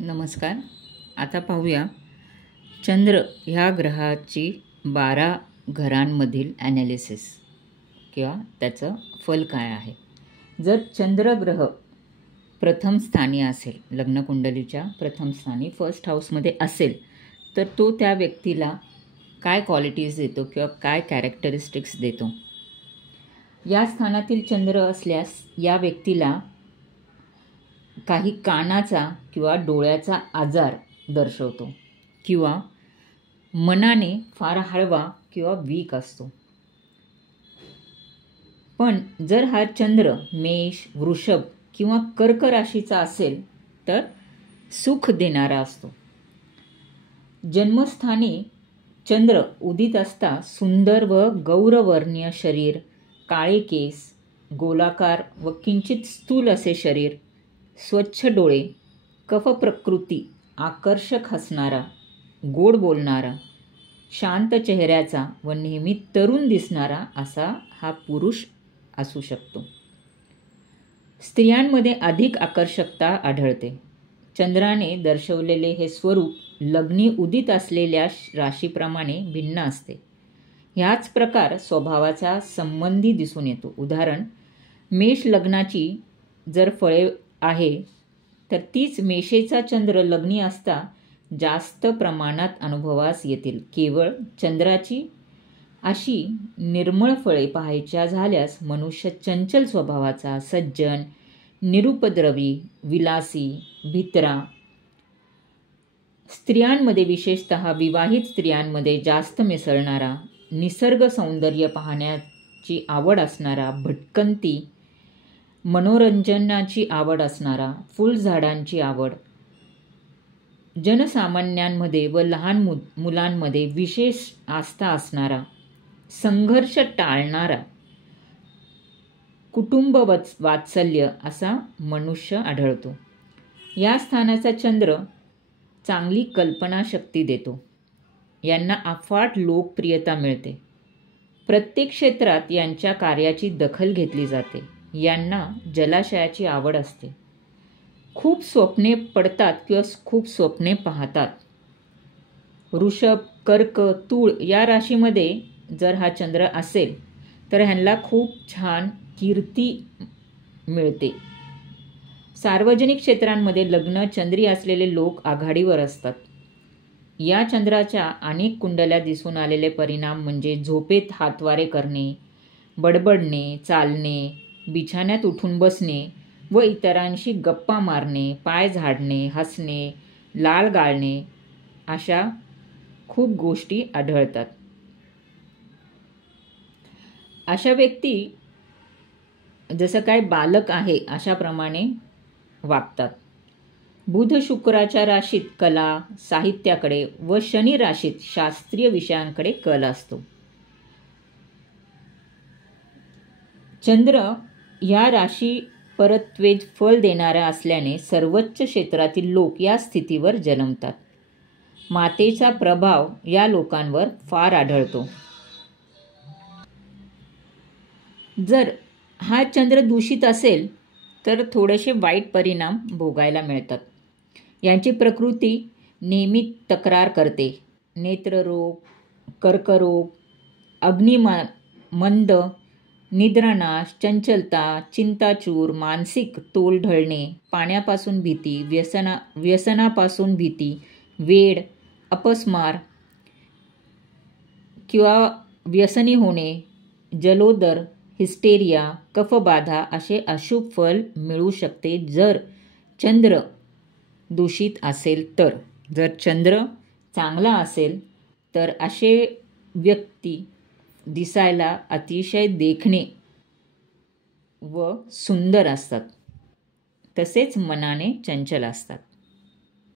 नमस्कार. आता पाहूया चंद्र ह्या ग्रहाची 12 घरांमधील ॲनालिसिस किंवा त्याचं फल काय आहे. जर चंद्र ग्रह प्रथम स्थानी असेल, लग्नकुंडलीच्या प्रथम स्थानी फर्स्ट हाऊसमध्ये असेल, तर तो त्या व्यक्तीला काय क्वालिटीज देतो किंवा काय कॅरेक्टरिस्टिक्स देतो. या स्थानातील चंद्र असल्यास या व्यक्तीला काही कानाचा किंवा डोळ्याचा आजार दर्शवतो किंवा मनाने फार हळवा किंवा वीक असतो. पण जर हा चंद्र मेष, वृषभ किंवा कर्क राशीचा असेल तर सुख देणारा असतो. जन्मस्थानी चंद्र उदित असता सुंदर व गौरवर्णीय शरीर, काळे केस, गोलाकार व किंचित स्थूल असे शरीर, स्वच्छ डोळे, कफ प्रकृती, आकर्षक हसणारा, गोड बोलणारा, शांत चेहऱ्याचा व नेहमी तरुण दिसणारा असा हा पुरुष असू शकतो. स्त्रियांमध्ये अधिक आकर्षकता आढळते. चंद्राने दर्शवलेले हे स्वरूप लग्नी उदित असलेल्या राशीप्रमाणे भिन्न असते. ह्याच प्रकार स्वभावाचा संबंधी दिसून येतो. उदाहरण, मेष लग्नाची जर फळे आहे तर तीच मेषेचा चंद्र लग्नी असता जास्त प्रमाणात अनुभवास येतील. केवळ चंद्राची अशी निर्मळ फळे पाहायच्या झाल्यास मनुष्य चंचल स्वभावाचा, सज्जन, निरुपद्रवी, विलासी, भित्रा, स्त्रियांमध्ये विशेषतः विवाहित स्त्रियांमध्ये जास्त मिसळणारा, निसर्ग सौंदर्य पाहण्याची आवड असणारा, भटकंती, मनोरंजनाची आवड असणारा, फुलझाडांची आवड, जनसामान्यांमध्ये व लहान मुलांमध्ये विशेष आस्था असणारा, संघर्ष टाळणारा, कुटुंब वात्सल्य असा मनुष्य आढळतो. या स्थानाचा चंद्र चांगली कल्पनाशक्ती देतो. यांना अफाट लोकप्रियता मिळते. प्रत्येक क्षेत्रात यांच्या कार्याची दखल घेतली जाते. यांना जलाशयाची आवड असते. खूप स्वप्ने पडतात किंवा खूप स्वप्ने पाहतात. वृषभ, कर्क, तूळ या राशीमध्ये जर हा चंद्र असेल तर ह्यांना खूप छान कीर्ती मिळते. सार्वजनिक क्षेत्रांमध्ये लग्न चंद्री असलेले लोक आघाडीवर असतात. या चंद्राच्या अनेक कुंडल्या दिसून आलेले परिणाम म्हणजे झोपेत हातवारे करणे, बडबडणे, चालणे, बिछाण्यात उठून बसणे व इतरांशी गप्पा मारणे, पाय झाडणे, हसणे, लाळ गाळणे अशा खूप गोष्टी आढळतात. अशा व्यक्ती जसं काय बालक आहे अशाप्रमाणे वागतात. बुध शुक्राच्या राशीत कला, साहित्याकडे व शनी राशीत शास्त्रीय विषयांकडे कल असतो. चंद्र या राशी परत्वेज फल देणारा असल्याने सर्वोच्च क्षेत्रातील लोक या स्थितीवर जन्मतात. मातेचा प्रभाव या लोकांवर फार आढळतो. जर हा चंद्र दूषित असेल तर थोडेसे वाईट परिणाम भोगायला मिळतात. यांची प्रकृती नेहमी तक्रार करते. नेत्ररोग, कर्करोग, अग्निमंद, निद्रानाश, चंचलता, चिंताचूर, मानसिक तोल ढळणे, पाण्यापासून भीती, व्यसनापासून भीती, वेड, अपस्मार किंवा व्यसनी होणे, जलोदर, हिस्टेरिया, कफबाधा असे अशुभ फल मिळू शकते जर चंद्र दूषित असेल तर. जर चंद्र चांगला असेल तर असे व्यक्ती दिसायला अतिशय देखणे व सुंदर असतात, तसेच मनाने चंचल असतात.